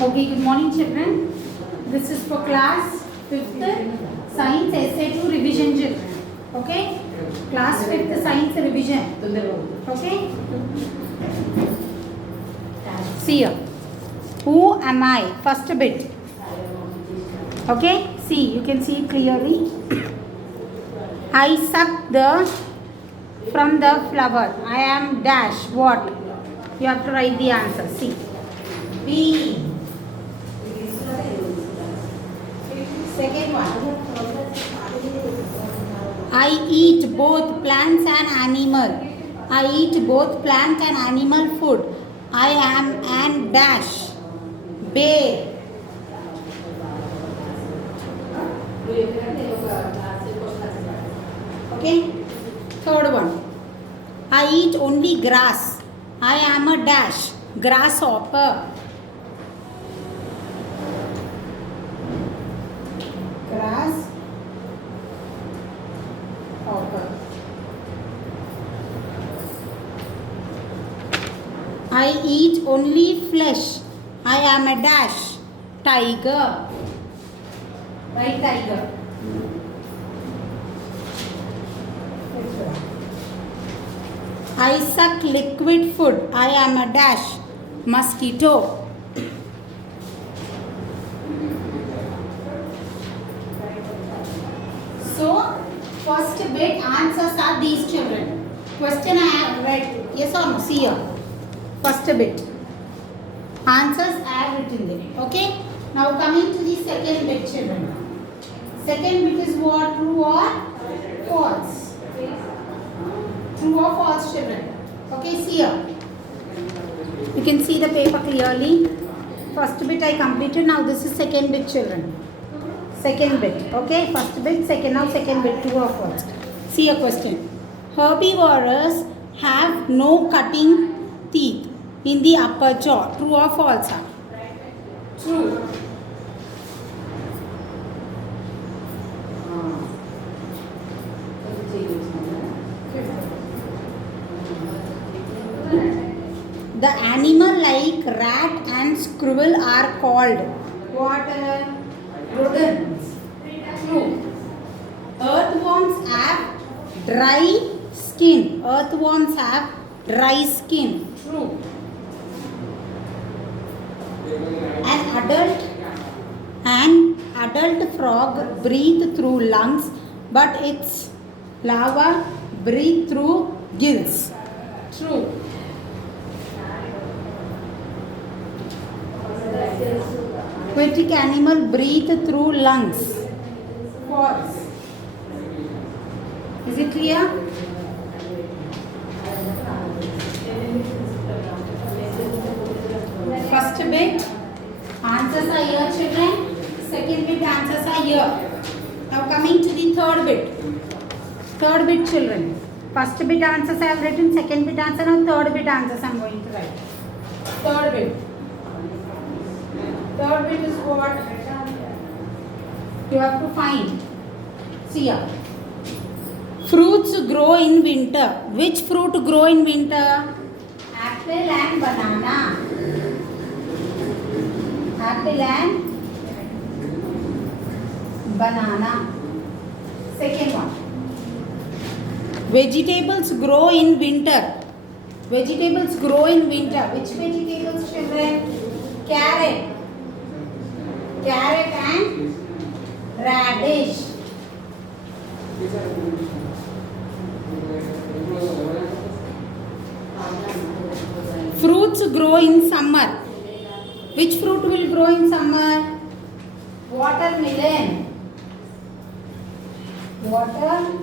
Okay, good morning children. This is for class 5th science essay 2 revision children. Okay? Class 5th science revision. Okay? See here. Who am I? First bit. Okay? See, you can see it clearly. I suck the from the flower. I am dash. What? You have to write the answer. See. B. Second one. I eat both plants and animal. I eat both plant and animal food. I am an dash. Bear. Okay. Third one. I eat only grass. I am a dash. Grasshopper. Grasshopper. I eat only flesh. I am a dash. Tiger. Right, tiger. I suck liquid food. I am a dash. Mosquito. So, first bit answers are these children. Question I have read. Yes or no? See here. First bit. Answers I have written there. Okay? Now coming to the second bit children. Second bit is what? True or false? True or false children? Okay, see here. You can see the paper clearly. First bit I completed. Now this is second bit children. Second bit. Okay, first bit, second. Now second bit. True or false? See a question. Herbivores have no cutting teeth in the upper jaw. True or false? True. The animal like rat and squirrel are called what? Rodents. True. Earthworms have dry skin. Earthworms have dry skin. True. An adult frog breathes through lungs, but its larva breathe through gills. True. Aquatic animal breathe through lungs. False. Is it clear? First bit answers are here children. Second bit answers are here. Now coming to the third bit. Third bit children. First bit answers I have written. Second bit answer. Now third bit answers I am going to write. Third bit. Third bit is what? You have to find. See here. Fruits grow in winter. Which fruit grow in winter? Apple and banana. Apple and banana. Second one. Vegetables grow in winter. Vegetables grow in winter. Which vegetables children? Carrot. Carrot and radish. Fruits grow in summer. Which fruit will grow in summer? Watermelon. Watermelon.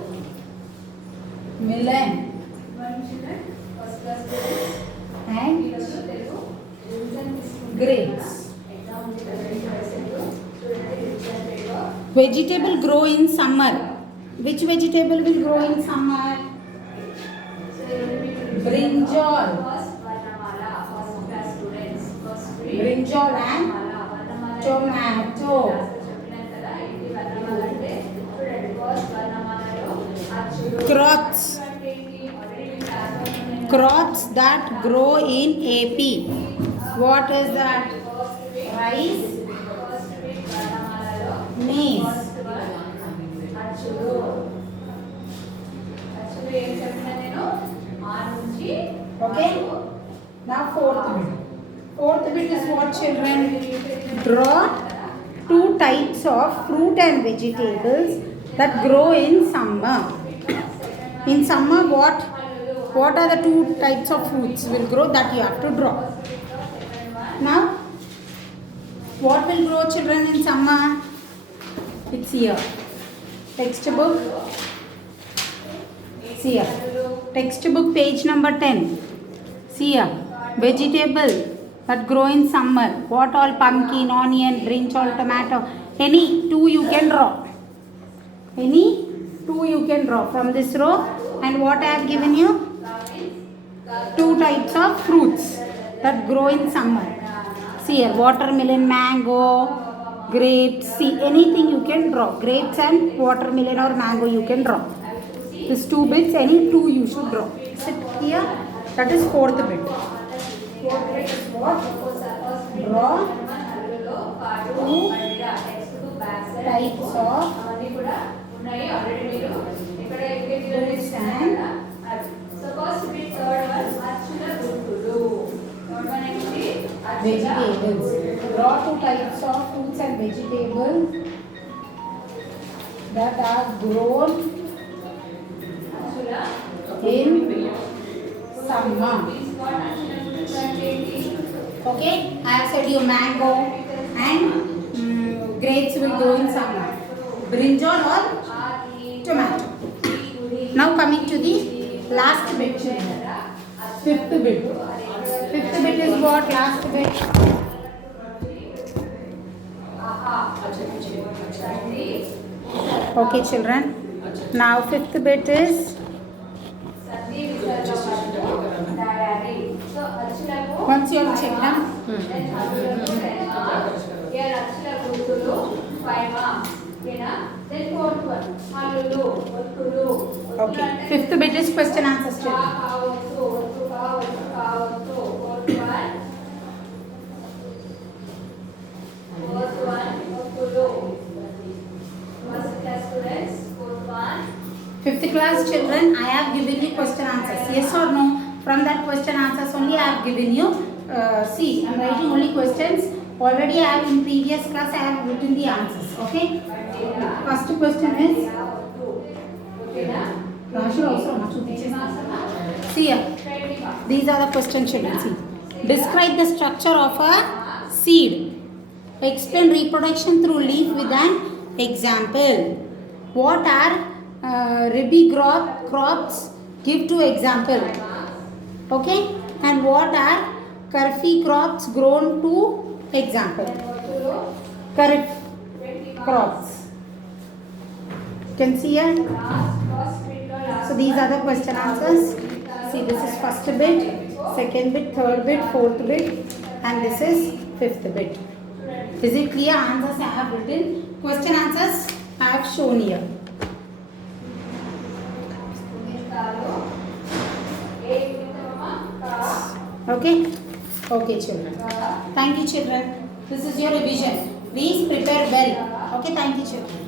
And grapes. Vegetable grow in summer. Which vegetable will grow in summer? Brinjal. Brinjal and tomato. Crops. Crops that grow in AP. What is that? Rice, maize. Okay. Now fourth bit. Fourth bit is what, children? Draw two types of fruit and vegetables that grow in summer. In summer, what are the two types of fruits will grow that you have to draw? Now, what will grow, children, in summer? It's here. Textbook. See here. Textbook page number 10. See here. Vegetable that grow in summer. What all? Pumpkin, onion, brinjal, tomato. Any two you can draw. Any two you can draw from this row. And what I have given you? Two types of fruits that grow in summer. See here. Watermelon, mango, grapes. See, anything you can draw. Grapes and watermelon or mango you can draw. These two bits, any two you should draw. Sit here. That is fourth bit. Fourth bit is what? Draw two types of fruits and vegetables. Draw two types of fruits and vegetables that are grown in summer. Okay, I have said you mango and grapes will grow in summer. Brinjal or tomato. Now coming to the last bit, fifth bit. Fifth bit is what? Last bit. Okay, children. Now fifth bit is once you have checked them. Okay. Fifth bit is question answer study. Fifth class children, I have given you question answers. Yes or no? From that question answers only I have given you. See, I am writing only questions. Already I have in previous class I have written the answers. Okay. First question is. See here. These are the question children. See. Describe the structure of a seed. Explain reproduction through leaf with an example. What are ribby crops? Give two example. Okay. And what are Kharif crops grown to example? Kharif crops. You can see here. So these are the question answers. See, this is first bit, second bit, third bit, fourth bit, and this is fifth bit. Is it clear? Answers I have written. Question answers I have shown here. Okay? Okay, children. Thank you, children. This is your revision. Please prepare well. Okay, thank you, children.